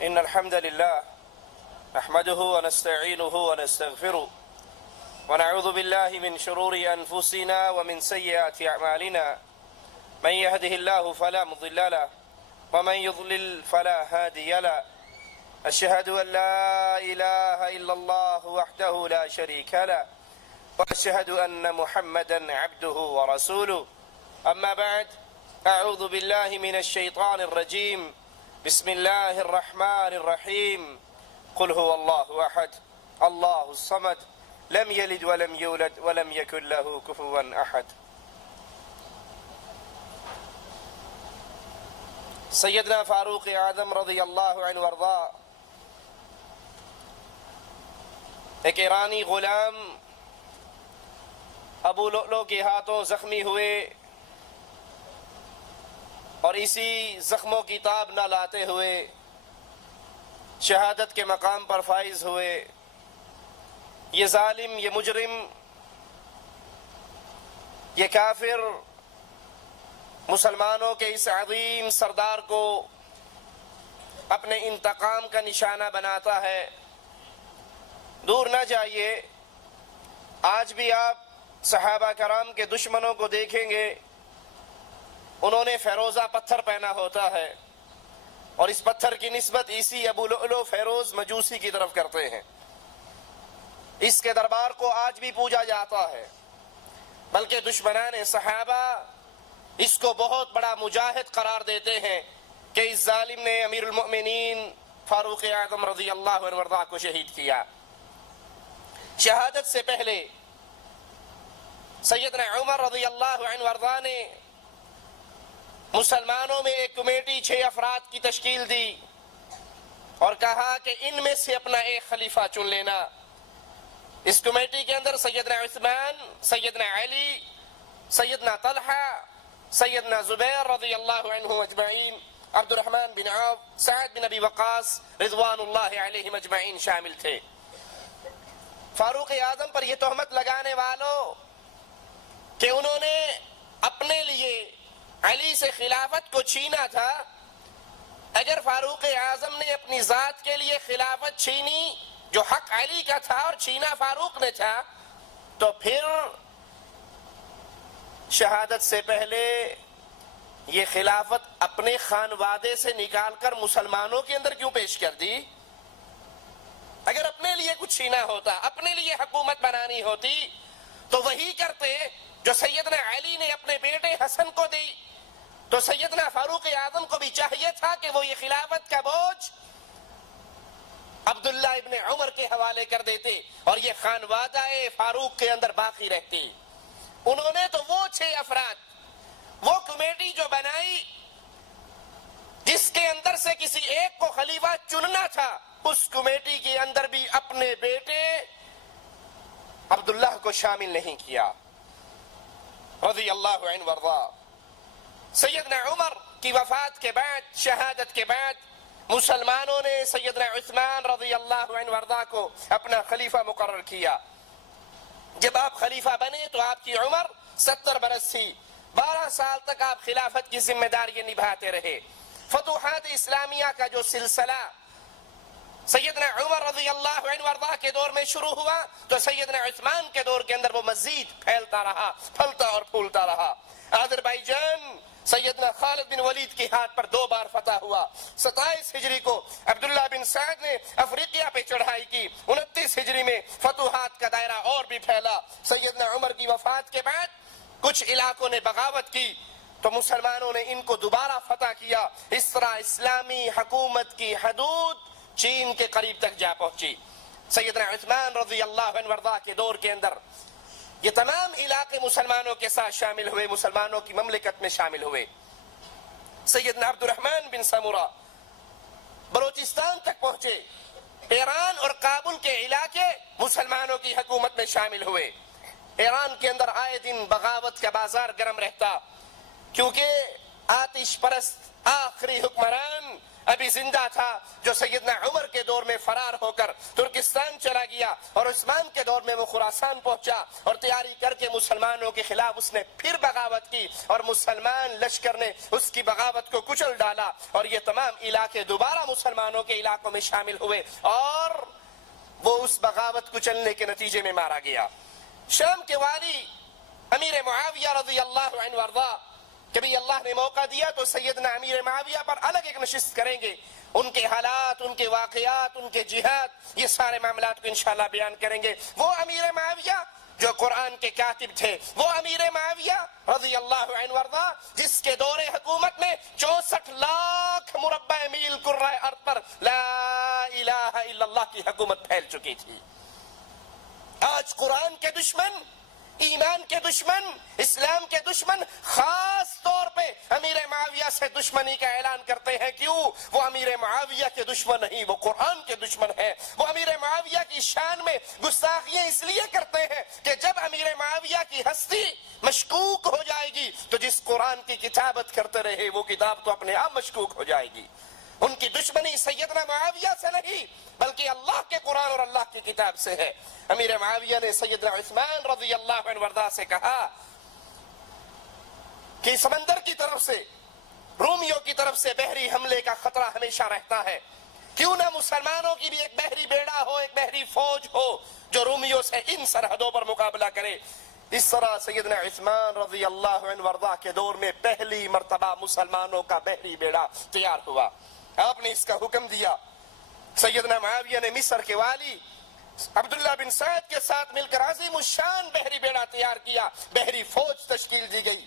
إن الحمد لله نحمده ونستعينه ونستغفره ونعوذ بالله من شرور أنفسنا ومن سيئات أعمالنا من يهده الله فلا مضل له ومن يضلل فلا هادي له أشهد أن لا إله إلا الله وحده لا شريك له وأشهد أن محمدا عبده ورسوله أما بعد أعوذ بالله من الشيطان الرجيم بسم الله الرحمن الرحيم قل هو الله أحد الله الصمد لم يلد ولم يولد ولم يكن له كفوا أحد. سیدنا فاروق اعظم رضی اللہ عنہ وارضا ایک ایرانی غلام ابو لؤلؤ کے ہاتھوں زخمی ہوئے اور اسی زخموں کی تاب نہ لاتے ہوئے شہادت کے مقام پر فائز ہوئے. یہ ظالم، یہ مجرم، یہ کافر مسلمانوں کے اس عظیم سردار کو اپنے انتقام کا نشانہ بناتا ہے. دور نہ جائیے، آج بھی آپ صحابہ کرام کے دشمنوں کو دیکھیں گے، انہوں نے فیروزہ پتھر پہنا ہوتا ہے اور اس پتھر کی نسبت اسی ابو لؤلؤ فیروز مجوسی کی طرف کرتے ہیں. اس کے دربار کو آج بھی پوجا جاتا ہے، بلکہ دشمنان صحابہ اس کو بہت بڑا مجاہد قرار دیتے ہیں کہ اس ظالم نے امیر المؤمنین فاروق اعظم رضی اللہ عنہ وارضا کو شہید کیا. شہادت سے پہلے سیدنا عمر رضی اللہ عنہ وارضا نے مسلمانوں میں ایک کمیٹی 6 افراد کی تشکیل دی اور کہا کہ ان میں سے اپنا ایک خلیفہ چن لینا. اس کمیٹی کے اندر سیدنا عثمان، سیدنا علی، سیدنا طلحہ، سیدنا زبیر رضی اللہ عنہ اجمعین، عبد الرحمن بن عوف، سعد بن ابی وقاص رضوان اللہ علیہم اجمعین شامل تھے. فاروق اعظم پر یہ تہمت لگانے والوں کہ انہوں نے اپنے لیے علی سے خلافت کو چھینا تھا. اگر فاروق اعظم نے اپنی ذات کے لیے خلافت چھینی جو حق علی کا تھا اور چھینا فاروق نے تھا، تو پھر شہادت سے پہلے یہ خلافت اپنے خانوادے سے نکال کر مسلمانوں کے اندر کیوں پیش کر دی؟ اگر اپنے لیے کچھ چھینا ہوتا، اپنے لیے حکومت بنانی ہوتی تو وہی کرتے جو سیدنا علی نے اپنے بیٹے حسن کو دی. تو سیدنا فاروق اعظم کو بھی چاہیے تھا کہ وہ یہ خلافت کا بوجھ عبداللہ ابن عمر کے حوالے کر دیتے اور یہ خانوادہ فاروق کے اندر باقی رہتی. انہوں نے تو وہ 6 افراد، وہ کمیٹی جو بنائی جس کے اندر سے کسی ایک کو خلیفہ چننا تھا، اس کمیٹی کے اندر بھی اپنے بیٹے عبداللہ کو شامل نہیں کیا رضی اللہ عنہ وارضا. سیدنا عمر کی وفات کے بعد، شہادت کے بعد، مسلمانوں نے سیدنا عثمان رضی اللہ عنہ وارضا کو اپنا خلیفہ مقرر کیا. جب آپ خلیفہ بنے تو آپ کی عمر 70 برس تھی. 12 سال تک آپ خلافت کی ذمہ داریاں نبھاتے رہے. فتوحات اسلامیہ کا جو سلسلہ سیدنا عمر رضی اللہ عنہ وارضا کے دور میں شروع ہوا تو سیدنا عثمان کے دور کے اندر وہ مزید پھیلتا رہا، پھلتا اور پھولتا رہا. آذربائیجان سیدنا خالد بن ولید کے ہاتھ پر 2 بار فتح ہوا. 27 ہجری کو عبداللہ بن سعد نے افریقہ پہ چڑھائی کی. 29 ہجری میں فتوحات کا دائرہ اور بھی پھیلا. سیدنا عمر کی وفات کے بعد کچھ علاقوں نے بغاوت کی تو مسلمانوں نے ان کو دوبارہ فتح کیا. اس طرح اسلامی حکومت کی حدود چین کے قریب تک جا پہنچی. سیدنا عثمان رضی اللہ عنہ وارضا کے دور کے اندر یہ تمام علاقے مسلمانوں کے ساتھ شامل ہوئے، مسلمانوں کی مملکت میں شامل ہوئے. سیدنا عبد الرحمن بن سمرہ بلوچستان تک پہنچے. ایران اور کابل کے علاقے مسلمانوں کی حکومت میں شامل ہوئے. ایران کے اندر آئے دن بغاوت کا بازار گرم رہتا، کیونکہ آتش پرست آخری حکمران ابھی زندہ تھا جو سیدنا عمر کے دور میں فرار ہو کر پاکستان چلا گیا اور عثمان کے دور میں وہ خراسان پہنچا اور تیاری کر کے مسلمانوں کے خلاف اس نے پھر بغاوت کی اور مسلمان لشکر نے اس کی بغاوت کو کچل ڈالا اور یہ تمام علاقے دوبارہ مسلمانوں کے علاقوں میں شامل ہوئے اور وہ اس بغاوت کچلنے کے نتیجے میں مارا گیا۔ شام کے والی امیر معاویہ رضی اللہ عنہ وارضا، کبھی اللہ نے موقع دیا تو سیدنا امیر معاویہ پر الگ ایک نشست کریں گے، ان کے حالات، ان کے واقعات، ان کے جہاد، یہ سارے معاملات کو انشاءاللہ بیان کریں گے۔ وہ امیر معاویہ جو قرآن کے کاتب تھے، وہ امیر معاویہ رضی اللہ عنہ وارضا جس کے دور حکومت میں 64 لاکھ مربع میل کرۂ ارض پر لا الہ الا اللہ کی حکومت پھیل چکی تھی۔ آج قرآن کے دشمن، ایمان کے دشمن، اسلام کے دشمن خاص طور پہ امیر معاویہ سے دشمنی کا اعلان کرتے ہیں۔ کیوں؟ وہ امیر معاویہ کے دشمن نہیں، وہ قرآن کے دشمن ہیں۔ وہ امیر معاویہ کی شان میں گستاخیاں اس لیے کرتے ہیں کہ جب امیر معاویہ کی ہستی مشکوک ہو جائے گی تو جس قرآن کی کتابت کرتے رہے وہ کتاب تو اپنے آپ مشکوک ہو جائے گی۔ ان کی دشمنی سیدنا معاویہ سے نہیں بلکہ اللہ کے قرآن اور اللہ کی کتاب سے ہے۔ امیر معاویہ نے سیدنا عثمان رضی اللہ عنہ وارضا سے کہا کہ سمندر کی طرف سے، رومیوں کی طرف سے بحری حملے کا خطرہ ہمیشہ رہتا ہے، کیوں نہ مسلمانوں کی بھی ایک بحری بیڑا ہو، ایک بحری فوج ہو جو رومیوں سے ان سرحدوں پر مقابلہ کرے۔ اس طرح سیدنا عثمان رضی اللہ عنہ وارضا کے دور میں پہلی مرتبہ مسلمانوں کا بحری بیڑا تیار ہوا۔ آپ نے اس کا حکم دیا۔ سیدنا معاویہ نے مصر کے والی عبداللہ بن سعد کے ساتھ مل کر عظیم الشان بحری بیڑا تیار کیا، بحری فوج تشکیل دی گئی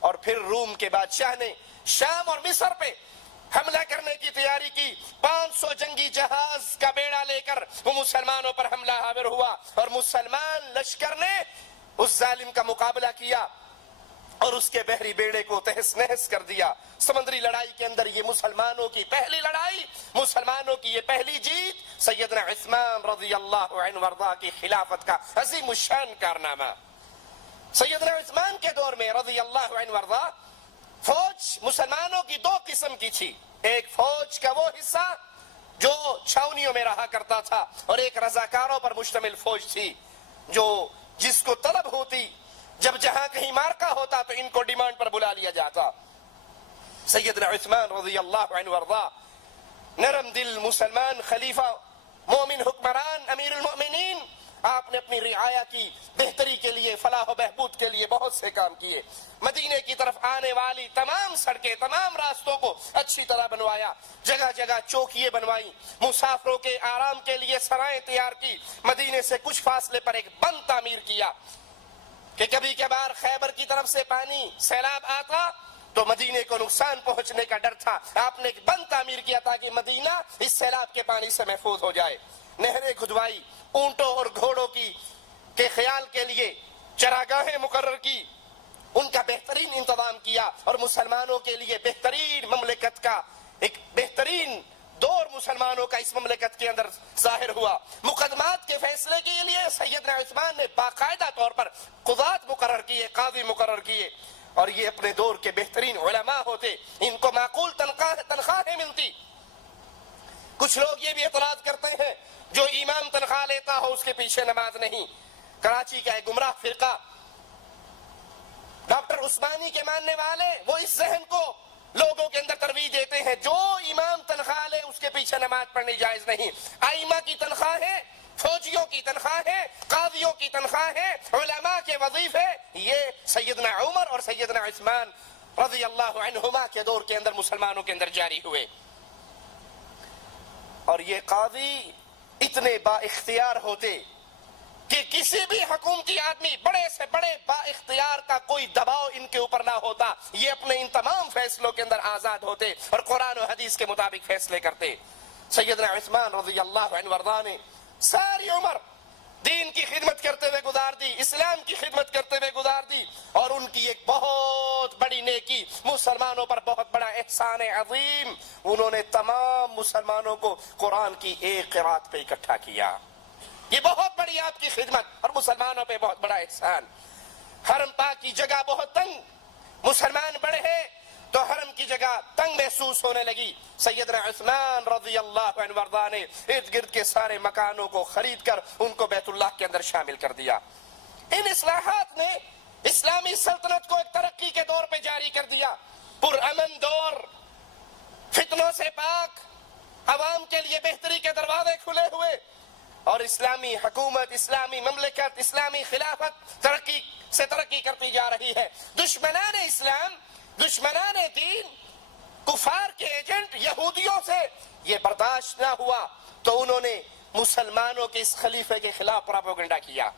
اور پھر روم کے بادشاہ نے شام اور مصر پہ حملہ کرنے کی تیاری کی۔ 500 جنگی جہاز کا بیڑا لے کر وہ مسلمانوں پر حملہ آور ہوا اور مسلمان لشکر نے اس ظالم کا مقابلہ کیا اور اس کے بحری بیڑے کو تہس نہس کر دیا۔ سمندری لڑائی کے اندر یہ مسلمانوں کی پہلی لڑائی، مسلمانوں کی یہ پہلی جیت، سیدنا عثمان رضی اللہ عنہ وارضا کی خلافت کا عظیم الشان کارنامہ۔ سیدنا عثمان کے دور میں رضی اللہ عنہ وارضا فوج مسلمانوں کی دو قسم کی تھی، ایک فوج کا وہ حصہ جو چھاونیوں میں رہا کرتا تھا اور ایک رضاکاروں پر مشتمل فوج تھی جو جس کو طلب ہوتی جب جہاں کہیں مارکا ہوتا تو ان کو ڈیمانڈ پر بلا لیا جاتا۔ سیدنا عثمان رضی اللہ عنہ وارضا نرم دل مسلمان خلیفہ، مومن حکمران، امیر المؤمنین، آپ نے اپنی رعایا کی بہتری کے لیے، فلاح و بہبود کے لیے بہت سے کام کیے۔ مدینے کی طرف آنے والی تمام سڑکیں، تمام راستوں کو اچھی طرح بنوایا، جگہ جگہ چوکیے بنوائی، مسافروں کے آرام کے لیے سرائیں تیار کی، مدینے سے کچھ فاصلے پر ایک بند تعمیر کیا کہ کبھی کبھار خیبر کی طرف سے پانی سیلاب آتا تو مدینے کو نقصان پہنچنے کا ڈر تھا۔ آپ نے ایک بند تعمیر کیا تاکہ مدینہ اس سیلاب کے پانی سے محفوظ ہو جائے۔ نہریں کھدوائی، اونٹوں اور گھوڑوں کے خیال کے لیے چراگاہیں مقرر کی، ان کا بہترین انتظام کیا اور مسلمانوں کے لیے بہترین مملکت کا ایک بہترین دور مسلمانوں کا اس مملکت کے اندر ظاہر ہوا۔ مقدمات کے فیصلے کے لیے سیدنا عثمان نے باقاعدہ طور پر قضات مقرر کیے، قاضی مقرر کیے اور یہ اپنے دور کے بہترین علماء ہوتے، ان کو معقول تنخواہیں ملتی۔ کچھ لوگ یہ بھی اعتراض کرتے ہیں جو امام تنخواہ لیتا ہو اس کے پیچھے نماز نہیں۔ کراچی کا ایک گمراہ فرقہ ڈاکٹر عثمانی کے ماننے والے وہ اس ذہن کو لوگوں کے اندر ترویج دیتے ہیں جو امام تنخواہ لے اس کے پیچھے نماز پڑھنی جائز نہیں۔ ائمہ کی تنخواہیں، فوجیوں کی تنخواہیں، قاضیوں کی تنخواہیں، علماء کے وظیفے، یہ سیدنا عمر اور سیدنا عثمان رضی اللہ عنہما کے دور کے اندر مسلمانوں کے اندر جاری ہوئے۔ اور یہ قاضی اتنے با اختیار ہوتے کہ کسی بھی حکومتی آدمی بڑے سے بڑے با اختیار کا کوئی دباؤ ان کے اوپر نہ ہوتا، یہ اپنے ان تمام فیصلوں کے اندر آزاد ہوتے اور قرآن و حدیث کے مطابق فیصلے کرتے۔ سیدنا عثمان رضی اللہ عنہ وارضا نے ساری عمر دین کی خدمت کرتے ہوئے گزار دی، اسلام کی خدمت کرتے ہوئے گزار دی اور ان کی ایک بہت بڑی نیکی، مسلمانوں پر بہت بڑا احسان عظیم، انہوں نے تمام مسلمانوں کو قرآن کی ایک قرات پہ اکٹھا کیا۔ یہ بہت بڑی آپ کی خدمت اور مسلمانوں پہ بہت بڑا احسان۔ حرم پاک کی جگہ بہت تنگ، مسلمان بڑھے تو حرم کی جگہ تنگ محسوس ہونے لگی. سیدنا عثمان رضی اللہ عنہ وارضا نے ارد گرد کے سارے مکانوں کو خرید کر ان کو بیت اللہ کے اندر شامل کر دیا. ان اصلاحات نے اسلامی سلطنت کو ایک ترقی کے دور پہ جاری کر دیا. پرامن دور، فتنوں سے پاک، عوام کے لیے بہتری کے دروازے کھلے ہوئے، اور اسلامی حکومت، اسلامی مملکت، اسلامی خلافت ترقی کرتی جا رہی ہے. دشمنان اسلام، دشمنان دین، کفار کے ایجنٹ یہودیوں سے یہ برداشت نہ ہوا تو انہوں نے مسلمانوں کے اس خلیفے کے خلاف پروپیگنڈا کیا.